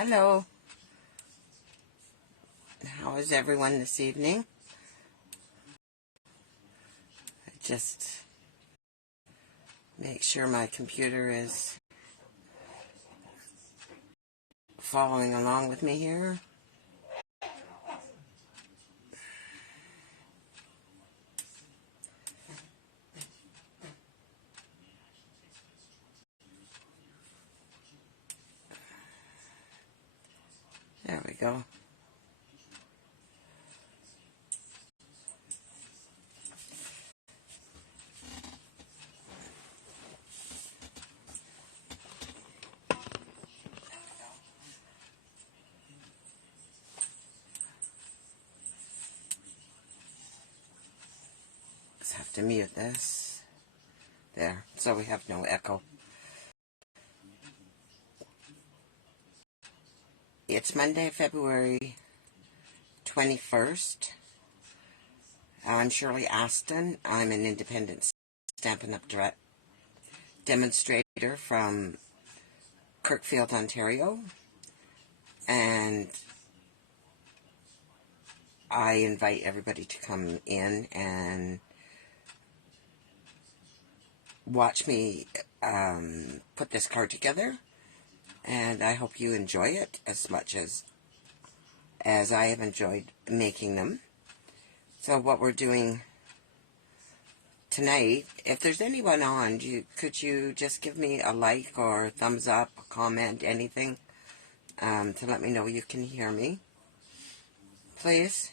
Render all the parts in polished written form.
Hello. How is everyone this evening? I just make sure my computer is following along with me here. There we go. Just have to mute this. There, so we have no echo. It's Monday, February 21st. I'm Shirley Aston. I'm an independent Stampin' Up! Demonstrator from Kirkfield, Ontario. And I invite everybody to come in and watch me put this card together. And I hope you enjoy it as much as I have enjoyed making them. So what we're doing tonight, if there's anyone on, could you just give me a like or a thumbs up, a comment, anything, to let me know you can hear me, please?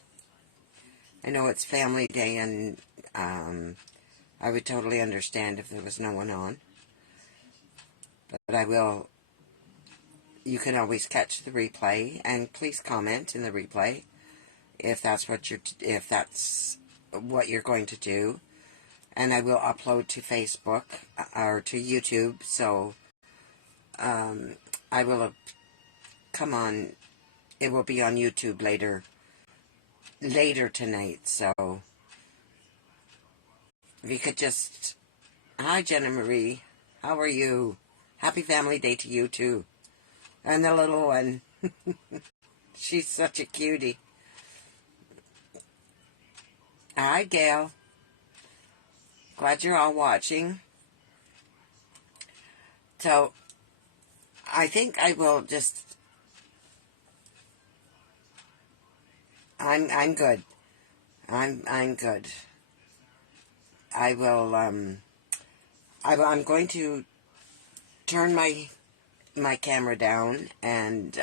I know it's family day, and I would totally understand if there was no one on. But I will. You can always catch the replay, and please comment in the replay if that's what you're going to do. And I will upload to Facebook or to YouTube, so I will come on. It will be on YouTube later tonight. So if you could just, hi Jenna Marie, how are you? Happy Family Day to you too. And the little one, she's such a cutie. Hi, Gail. Glad you're all watching. So, I think I will just. I'm good. I'm good. I will. I'm going to turn my camera down, and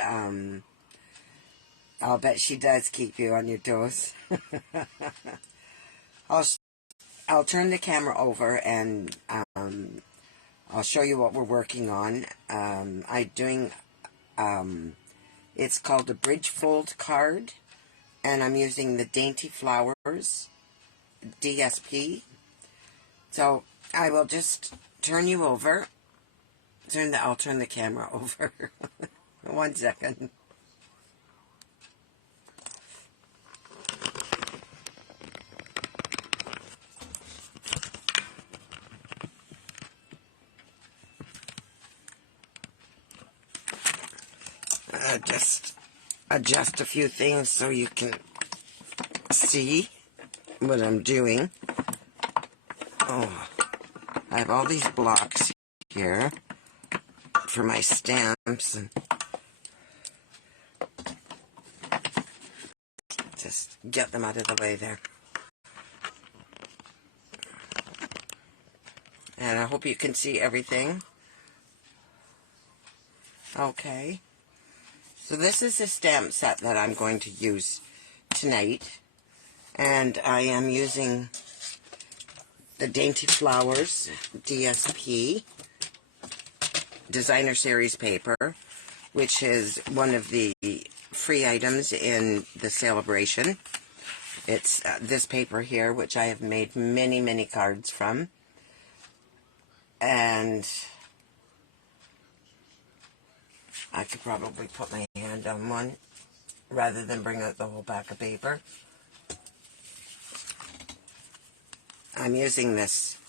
I'll bet she does keep you on your toes. I'll turn the camera over, and I'll show you what we're working on. It's called a bridge fold card, and I'm using the Dainty Flowers DSP. So I will just turn you over. I'll turn the camera over. 1 second. Just adjust a few things so you can see what I'm doing. Oh, I have all these blocks here for my stamps, and just get them out of the way there. And I hope you can see everything. Okay. So this is the stamp set that I'm going to use tonight. And I am using the Dainty Flowers DSP Designer Series paper, which is one of the free items in the celebration. It's this paper here, which I have made many, many cards from. And I could probably put my hand on one rather than bring out the whole pack of paper. I'm using this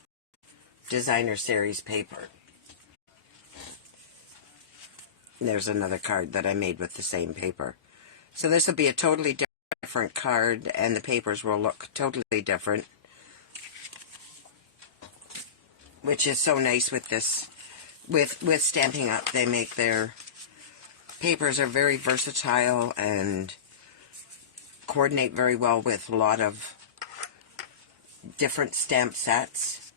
Designer Series paper. There's another card that I made with the same paper. So this will be a totally different card, and the papers will look totally different, which is so nice with this. With Stampin' Up, they make their papers are very versatile and coordinate very well with a lot of different stamp sets.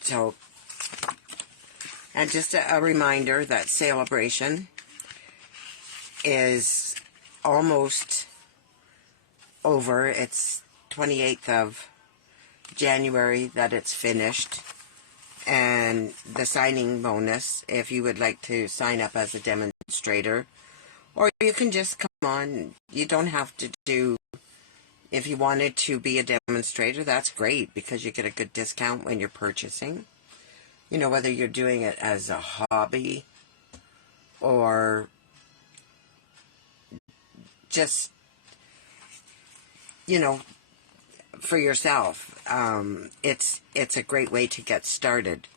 So, and just a reminder that Celebration is almost over. It's 28th of January that it's finished. And the signing bonus, if you would like to sign up as a demonstrator, or you can just come on. You don't have to do, if you wanted to be a demonstrator, that's great, because you get a good discount when you're purchasing. You know, whether you're doing it as a hobby or just, you know, for yourself. It's a great way to get started.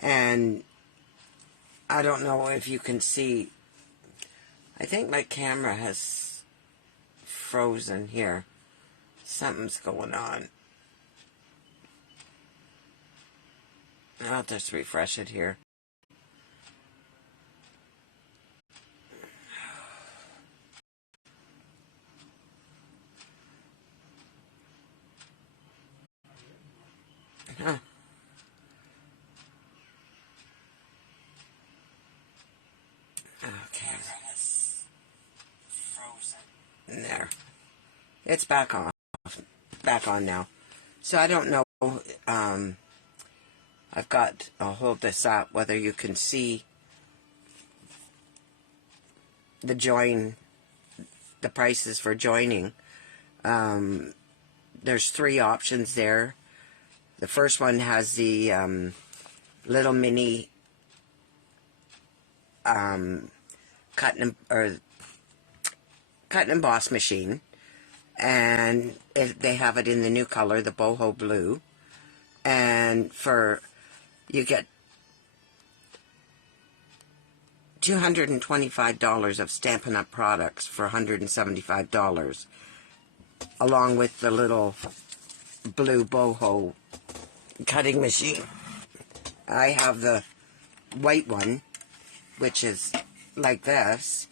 And I don't know if you can see, I think my camera has frozen here. Something's going on. I'll just refresh it here. Huh. Okay. There. It's back on. Back on now. So I don't know. I'll hold this up, whether you can see the prices for joining. There's 3 options there. The first one has the little mini cut and emboss machine, and they have it in the new color, the boho blue, and you get $225 of Stampin' Up! Products for $175, along with the little blue boho cutting machine. I have the white one, which is like this,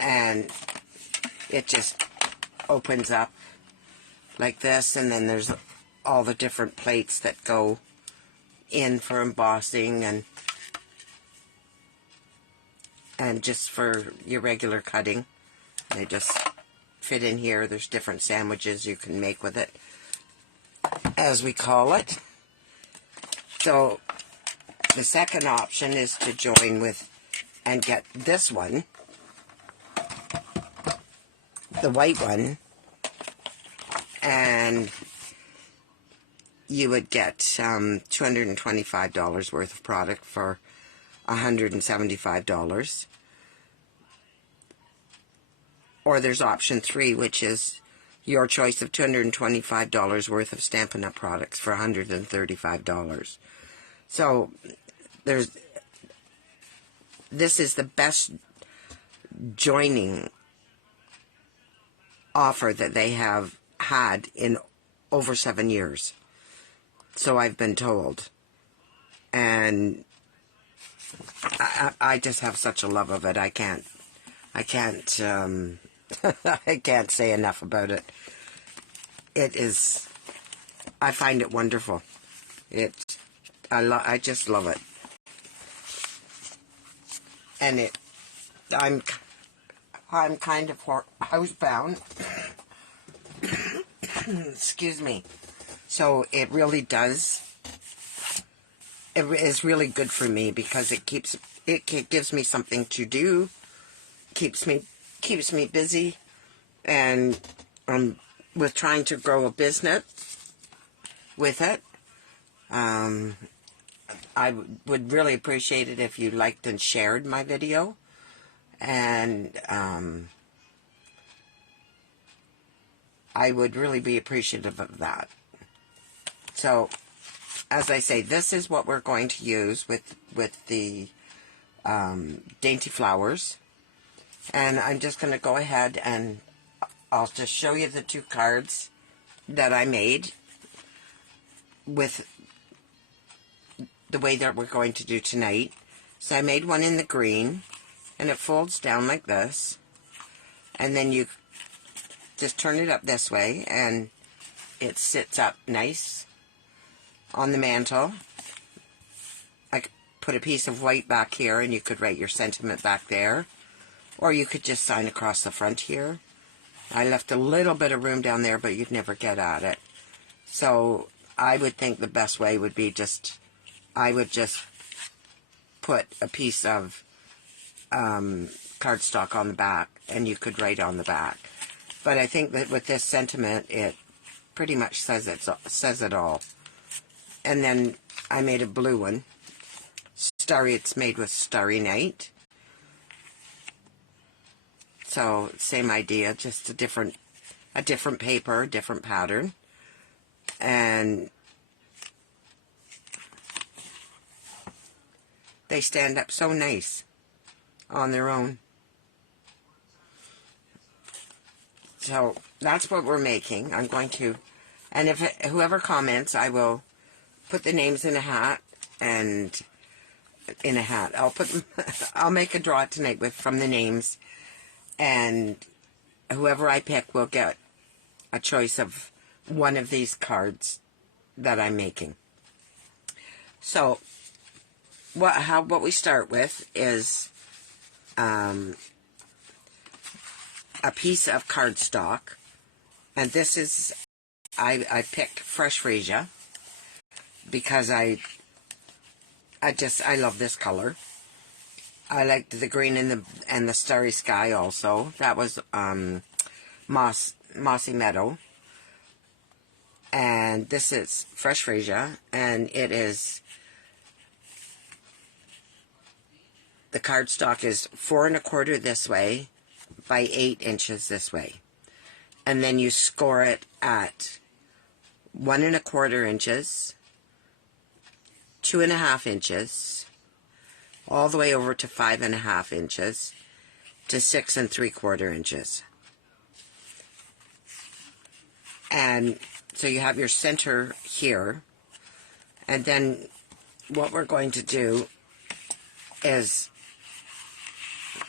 and it just opens up like this, and then there's all the different plates that go in for embossing and just for your regular cutting. They just fit in here. There's different sandwiches you can make with it, as we call it. So the second option is to join with and get this one, the white one, and you would get $225 worth of product for $175. Or there's option 3, which is your choice of $225 worth of Stampin' Up! Products for $135. So this is the best joining offer that they have had in over 7 years. So I've been told. And I just have such a love of it. I can't I can't say enough about it. It is, I find it wonderful. I just love it. And I'm kind of housebound. Excuse me. So it really does. It is really good for me because it gives me something to do, keeps me busy, and with trying to grow a business with it. I would really appreciate it if you liked and shared my video, and I would really be appreciative of that. So as I say, this is what we're going to use with the dainty flowers. And I'm just going to go ahead and I'll just show you the 2 cards that I made with the way that we're going to do tonight. So I made one in the green, and it folds down like this, and then you just turn it up this way and it sits up nice on the mantle. I could put a piece of white back here and you could write your sentiment back there, or you could just sign across the front here. I left a little bit of room down there, but you'd never get at it. So I would think the best way would be I would just put a piece of cardstock on the back, and you could write on the back. But I think that with this sentiment, it pretty much says it all. And then I made a blue one. It's made with Starry Night. So same idea, just a different paper, a different pattern. And they stand up so nice on their own. So that's what we're making. I'm going to, and if whoever comments, I will put the names in a hat, and I'll put them, I'll make a draw tonight from the names, and whoever I pick will get a choice of one of these cards that I'm making. So what we start with is a piece of cardstock, and this is I picked fresh freesia because I love this color. I liked the green and the starry sky also. That was mossy meadow, and this is fresh freesia, and it is, the cardstock is 4 1/4 this way by 8 inches this way, and then you score it at 1 1/4 inches, 2 1/2 inches, all the way over to 5 1/2 inches, to 6 3/4 inches. And so you have your center here, and then what we're going to do is,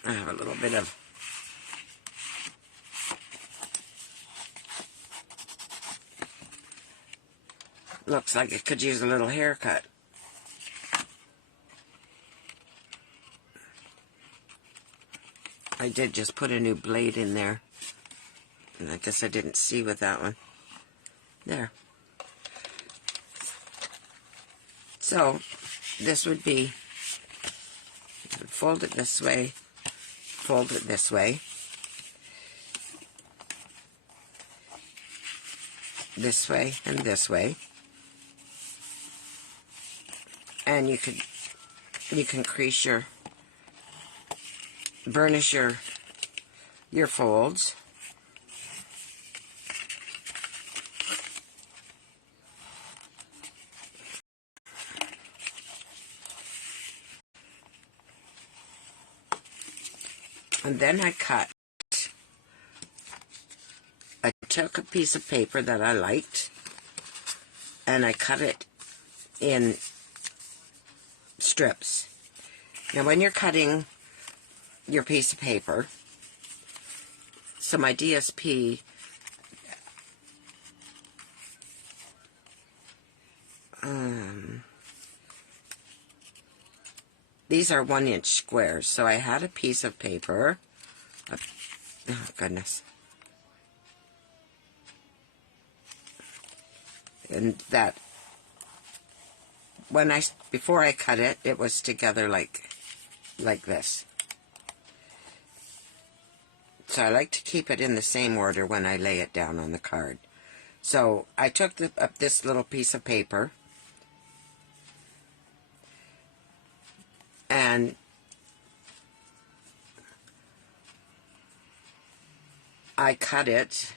I have a little bit of looks like it could use a little haircut. I did just put a new blade in there, and I guess I didn't see with that one. There. So this would be, fold it this way, fold it this way, and this way, and you can crease burnish your folds. And then I took a piece of paper that I liked, and I cut it in strips. Now when you're cutting your piece of paper, so my DSP, these are 1 inch squares, so I had a piece of paper, oh goodness, and that before I cut it, it was together like this. So I like to keep it in the same order when I lay it down on the card. So I took this little piece of paper, and I cut it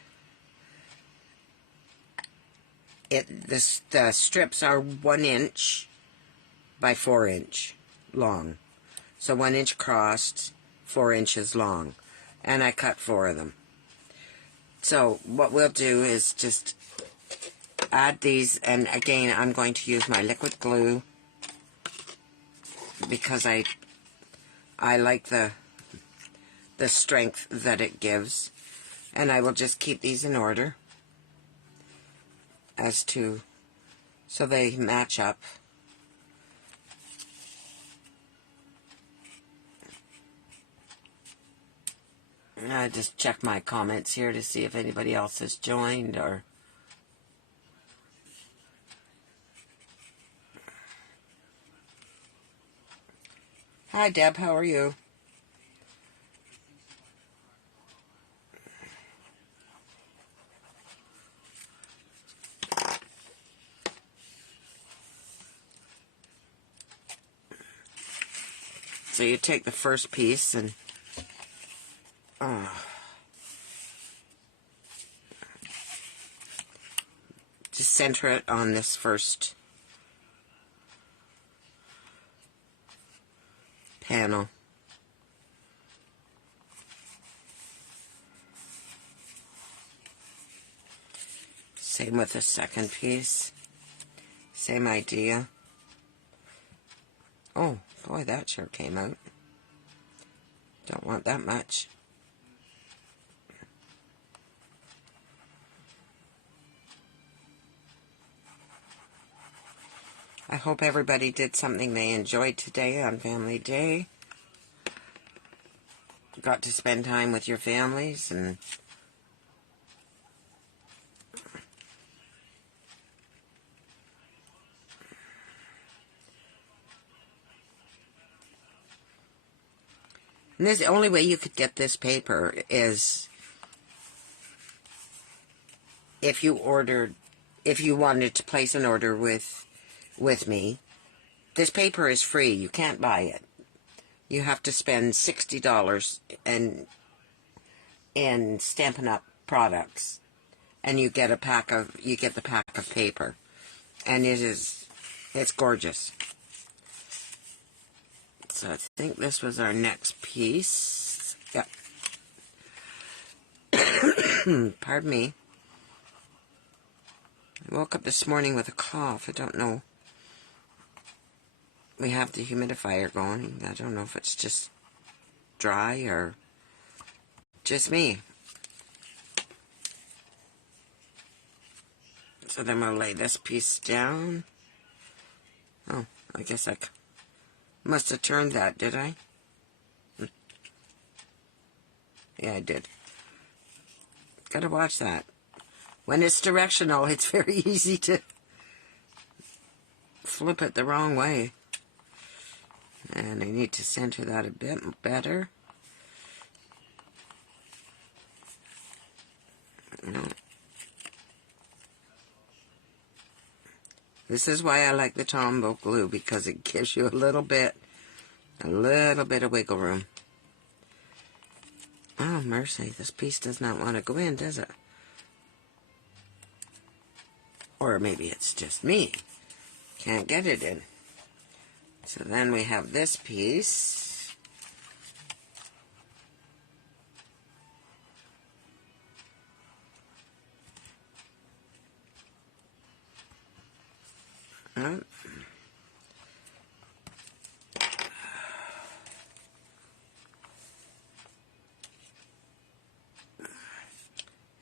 the strips are 1 inch by 4 inch long. So 1 inch across, 4 inches long. And I cut 4 of them. So what we'll do is just add these, and again I'm going to use my liquid glue because I like the strength that it gives, and I will just keep these in order as to so they match up. I just check my comments here to see if anybody else has joined or... Hi Deb, how are you? So you take the first piece and just center it on this first panel. Same with the second piece. Same idea. Oh, boy, that sure came out. Don't want that much. I hope everybody did something they enjoyed today on Family Day. Got to spend time with your families and the only way you could get this paper is if you wanted to place an order with me. This paper is free. You can't buy it. You have to spend $60 in Stampin' Up! Products, and you get the pack of paper, and it's gorgeous. So I think this was our next piece. Yep. Pardon me. I woke up this morning with a cough. I don't know. We have the humidifier going. I don't know if it's just dry or just me. So then we'll lay this piece down. Oh, I guess I must have turned that, did I? Yeah, I did. Gotta watch that. When it's directional, it's very easy to flip it the wrong way. And I need to center that a bit better. No. This is why I like the Tombow glue, because it gives you a little bit of wiggle room. Oh, mercy, this piece does not want to go in, does it? Or maybe it's just me. Can't get it in. So then we have this piece. Oh.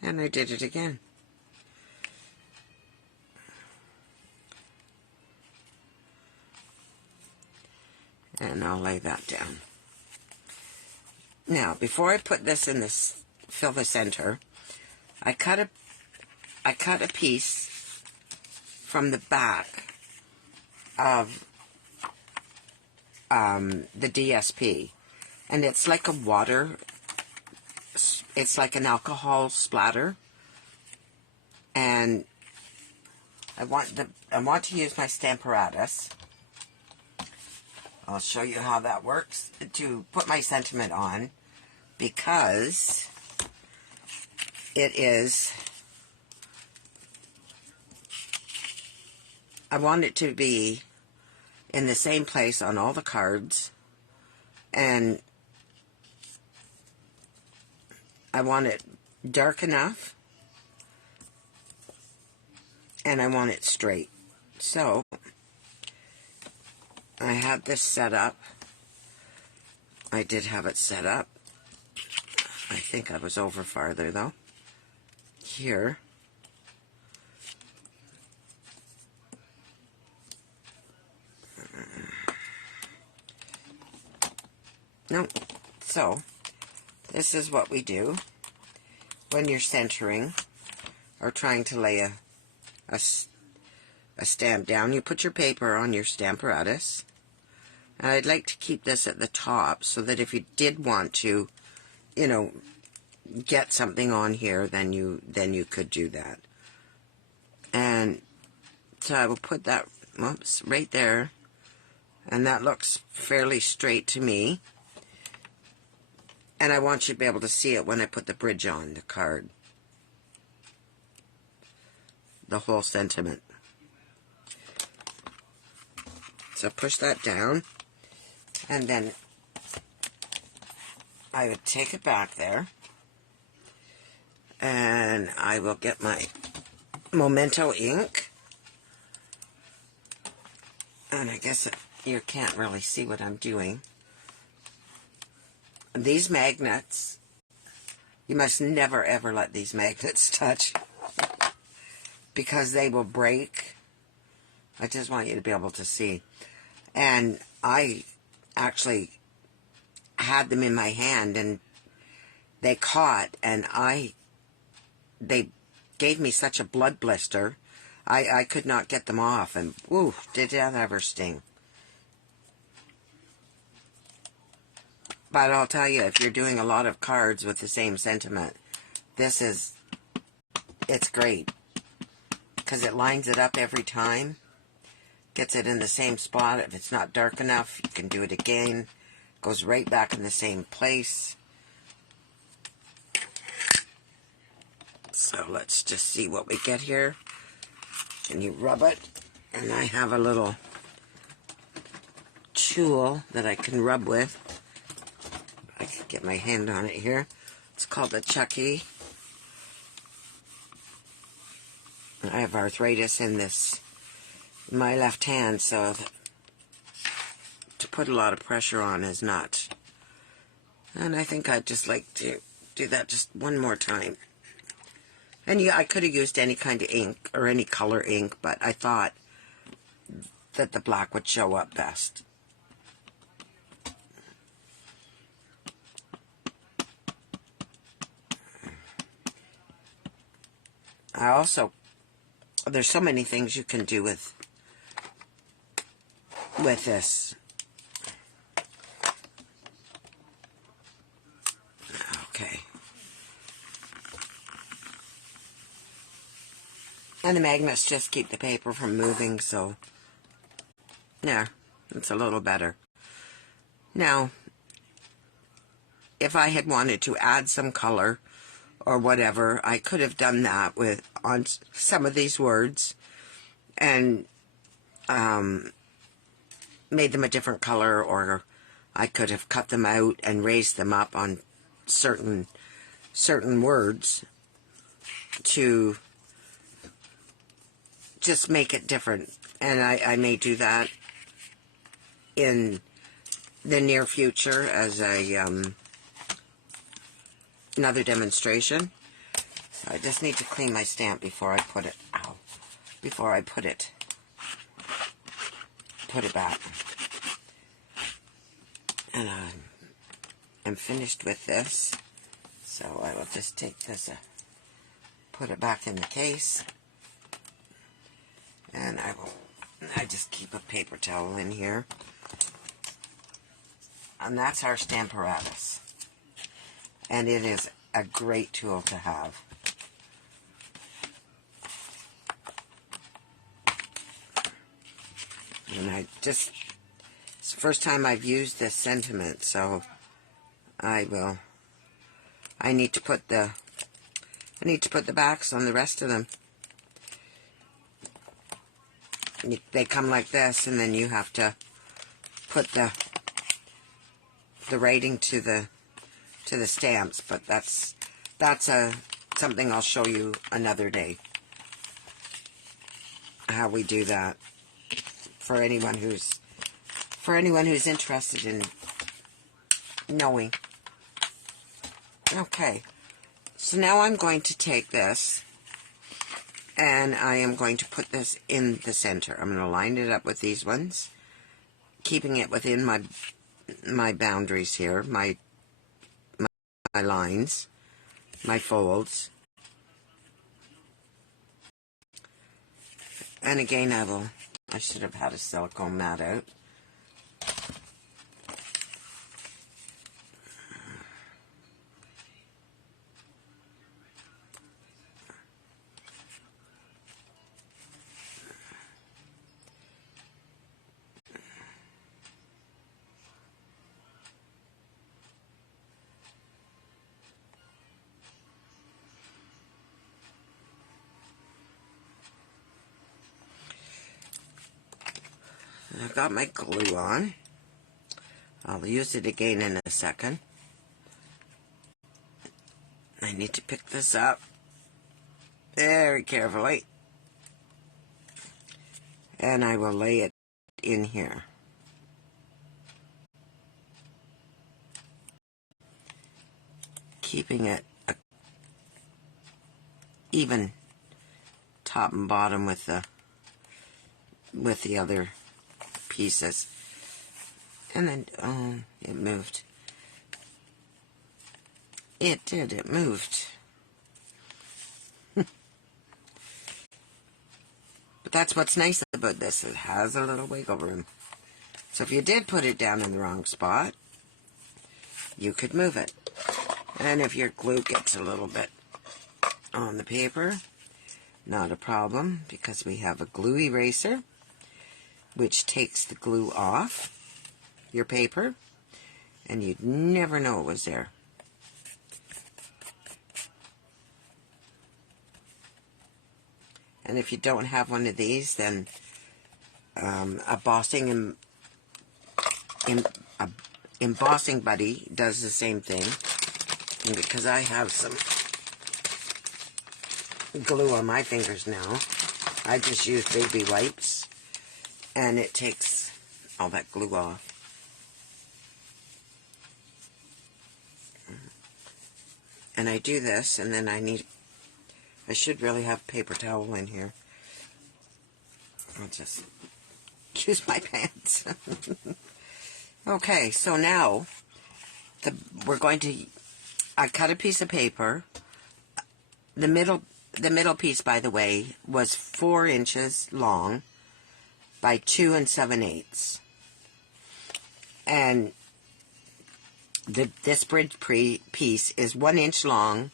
And I did it again. And I'll lay that down. Now, before I put this in this, fill the center, I cut a piece from the back of the DSP, and it's like a water. It's like an alcohol splatter, and I want to use my Stamparatus. I'll show you how that works to put my sentiment on, because it is I want it to be in the same place on all the cards, and I want it dark enough, and I want it straight. So I had this set up. I did have it set up. I think I was over farther though. Here. No. So, this is what we do when you're centering or trying to lay a stamp down. You put your paper on your stamparatus. And I'd like to keep this at the top so that if you did want to, you know, get something on here, then you could do that. And so I will put that, whoops, right there. And that looks fairly straight to me. And I want you to be able to see it when I put the bridge on the card. The whole sentiment. So push that down. And then I would take it back there. And I will get my Memento ink. And I guess you can't really see what I'm doing. These magnets, you must never ever let these magnets touch because they will break. I just want you to be able to see. And I actually had them in my hand and they caught, and they gave me such a blood blister. I could not get them off, and woo, did that ever sting. But I'll tell you, if you're doing a lot of cards with the same sentiment, it's great. Because it lines it up every time. Gets it in the same spot. If it's not dark enough, you can do it again. Goes right back in the same place. So let's just see what we get here. And you rub it. And I have a little tool that I can rub with. I can get my hand on it here. It's called the Chucky. I have arthritis in my left hand, so to put a lot of pressure on is not. And I think I'd just like to do that just one more time. And yeah, I could have used any kind of ink or any color ink, but I thought that the black would show up best. I also, there's so many things you can do with this. Okay. And the magnets just keep the paper from moving, so yeah, it's a little better. Now, if I had wanted to add some color or whatever, I could have done that on some of these words and made them a different color, or I could have cut them out and raised them up on certain words to just make it different. And I may do that in the near future as another demonstration. So I just need to clean my stamp before I put it back. And I'm finished with this, so I will just take this, put it back in the case, and I just keep a paper towel in here. And that's our stamparatus. And it is a great tool to have. And it's the first time I've used this sentiment, so I need to put the backs on the rest of them. they come like this, and then you have to put the writing to the stamps. But that's something I'll show you another day, how we do that, for anyone who's interested in knowing. Okay, so now I'm going to take this and I am going to put this in the center. I'm going to line it up with these ones, keeping it within my boundaries here, my lines, my folds. And again, I should have had a silicone mat out. I've got my glue on. I'll use it again in a second. I need to pick this up very carefully. And I will lay it in here. Keeping it even top and bottom with the other pieces. And then, oh, it moved. It did, it moved. But that's what's nice about this. It has a little wiggle room. So if you did put it down in the wrong spot, you could move it. And if your glue gets a little bit on the paper, not a problem, because we have a glue eraser, which takes the glue off your paper, and you'd never know it was there. And if you don't have one of these, then embossing buddy does the same thing. And because I have some glue on my fingers now, I just use baby wipes, and it takes all that glue off. And I do this, and then I should really have paper towel in here. I'll just use my pants. Okay, so now I cut a piece of paper. The middle piece, by the way, was 4 inches long by 2 7/8. And this bridge piece is 1 inch long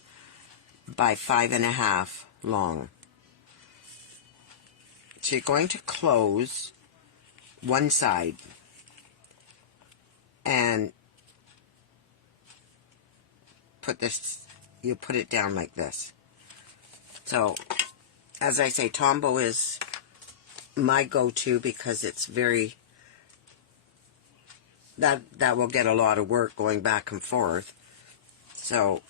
by 5.5 long. So you're going to close one side and you put it down like this. So, as I say, Tombow is my go-to because it's very, that will get a lot of work going back and forth. So,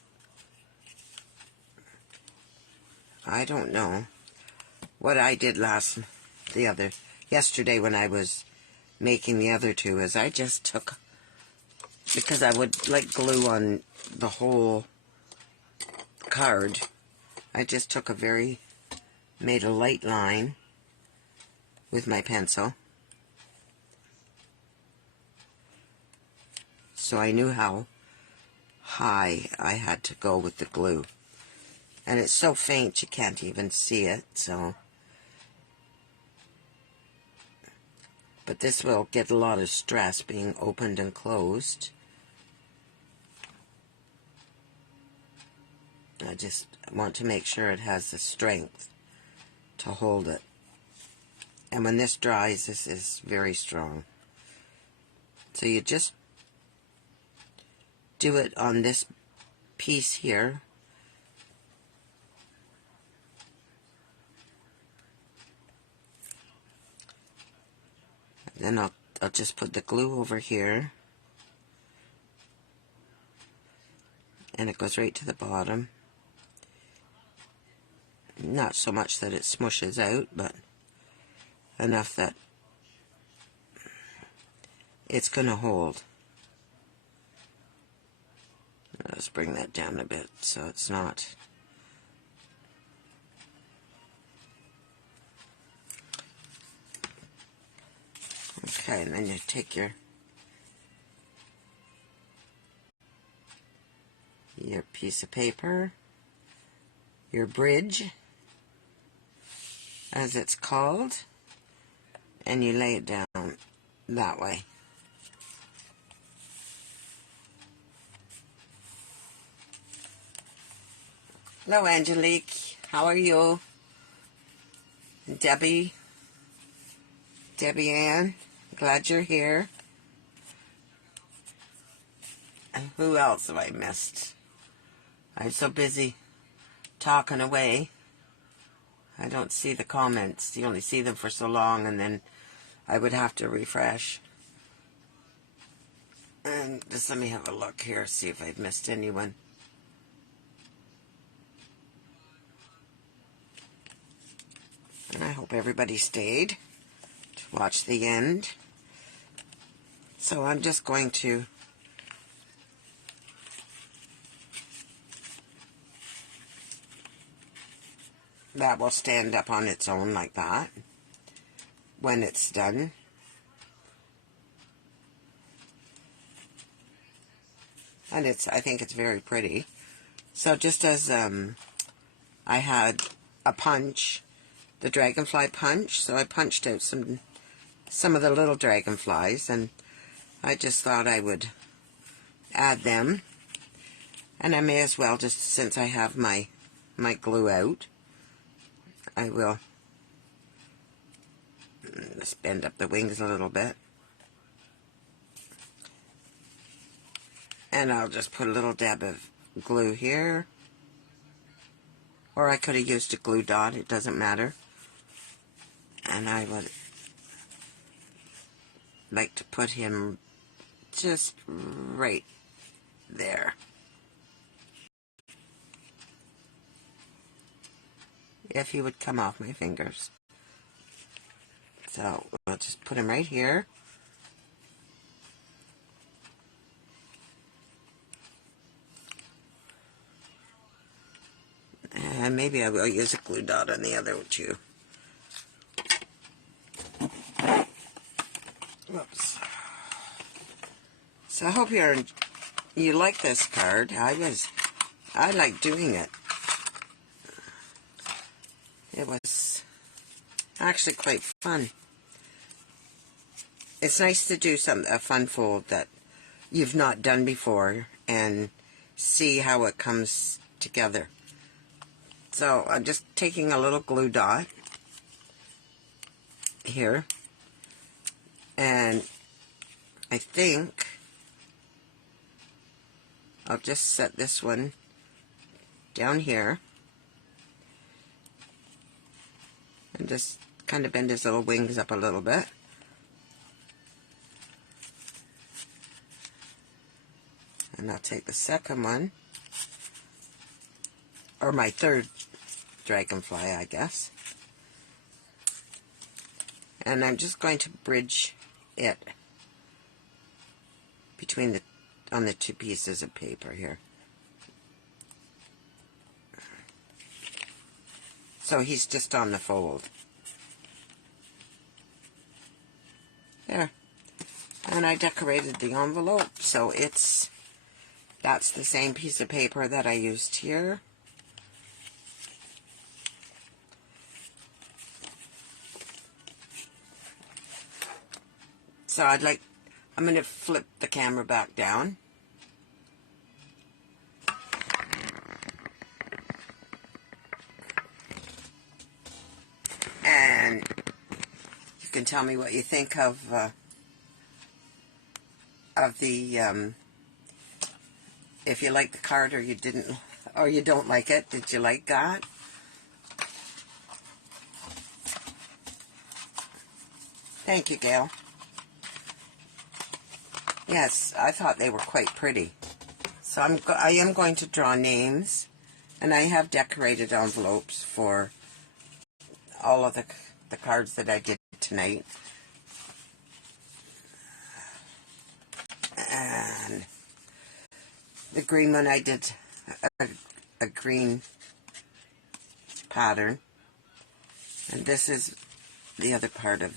I don't know what I did yesterday when I was making the other two, is I just took, because I would like glue on the whole card, I just took made a light line with my pencil, so I knew how high I had to go with the glue. And it's so faint you can't even see it, so. But this will get a lot of stress being opened and closed. I just want to make sure it has the strength to hold it. And when this dries, this is very strong. So you just do it on this piece here. Then I'll just put the glue over here. And it goes right to the bottom. Not so much that it smushes out, but enough that it's going to hold. Let's bring that down a bit so it's not. Okay, and then you take your piece of paper, your bridge, as it's called, and you lay it down that way. Hello, Angelique. How are you? Debbie Ann, glad you're here. And who else have I missed? I'm so busy talking away. I don't see the comments. You only see them for so long, and then I would have to refresh. And just let me have a look here, see if I've missed anyone. And I hope everybody stayed to watch the end. So I'm just going to that will stand up on its own like that when it's done. And I think it's very pretty. So just as I had a punch, the dragonfly punch, so I punched out some of the little dragonflies, and I just thought I would add them. And I may as well, just since I have my glue out, I will just bend up the wings a little bit. And I'll just put a little dab of glue here. Or I could have used a glue dot, it doesn't matter. And I would like to put him just right there. If he would come off my fingers. So I'll just put him right here. And maybe I will use a glue dot on the other too. Whoops. So I hope you like this card. I like doing it. It was actually quite fun. It's nice to do a fun fold that you've not done before and see how it comes together. So I'm just taking a little glue dot here, and I think I'll just set this one down here and just kind of bend his little wings up a little bit. And I'll take the second one, or my third dragonfly, I guess. And I'm just going to bridge it between on the two pieces of paper here. So he's just on the fold. There. And I decorated the envelope, so that's the same piece of paper that I used here. So I'm going to flip the camera back down. And you can tell me what you think of the, if you like the card or you didn't, or you don't like it. Did you like that? Thank you, Gail. Yes, I thought they were quite pretty. So I am going to draw names, and I have decorated envelopes for all of the cards that I did tonight. And the green one, I did a green pattern. And this is the other part of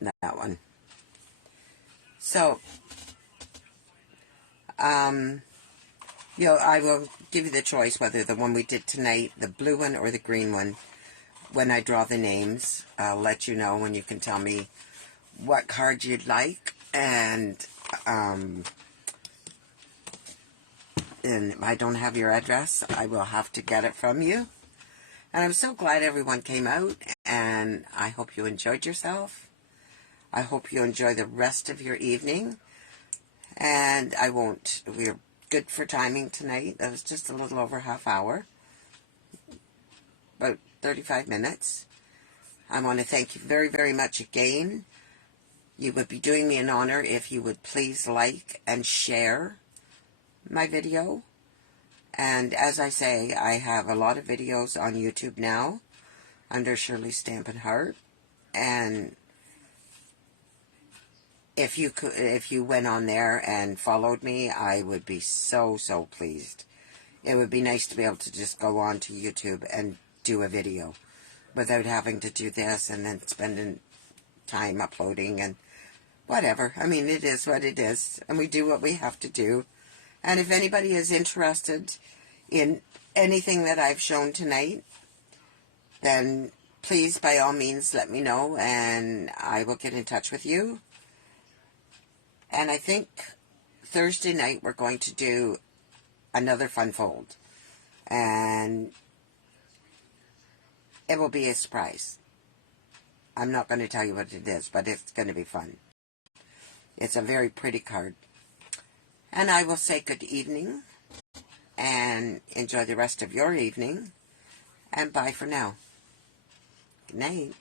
that one. So, I will give you the choice whether the one we did tonight, the blue one or the green one. When I draw the names, I'll let you know, and you can tell me what card you'd like. And if I don't have your address, I will have to get it from you. And I'm so glad everyone came out, and I hope you enjoyed yourself. I hope you enjoy the rest of your evening. And we're good for timing tonight. That was just a little over half hour. About 35 minutes. I want to thank you very, very much again. You would be doing me an honor if you would please like and share my video. And as I say, I have a lot of videos on YouTube now under Shirley Stampin Heart. And if you went on there and followed me, I would be so, so pleased. It would be nice to be able to just go on to YouTube and do a video without having to do this and then spending time uploading and whatever. I mean, it is what it is, and we do what we have to do. And if anybody is interested in anything that I've shown tonight, then please, by all means, let me know, and I will get in touch with you. And I think Thursday night we're going to do another fun fold. And it will be a surprise. I'm not going to tell you what it is, but it's going to be fun. It's a very pretty card. And I will say good evening, and enjoy the rest of your evening, and bye for now. Good night.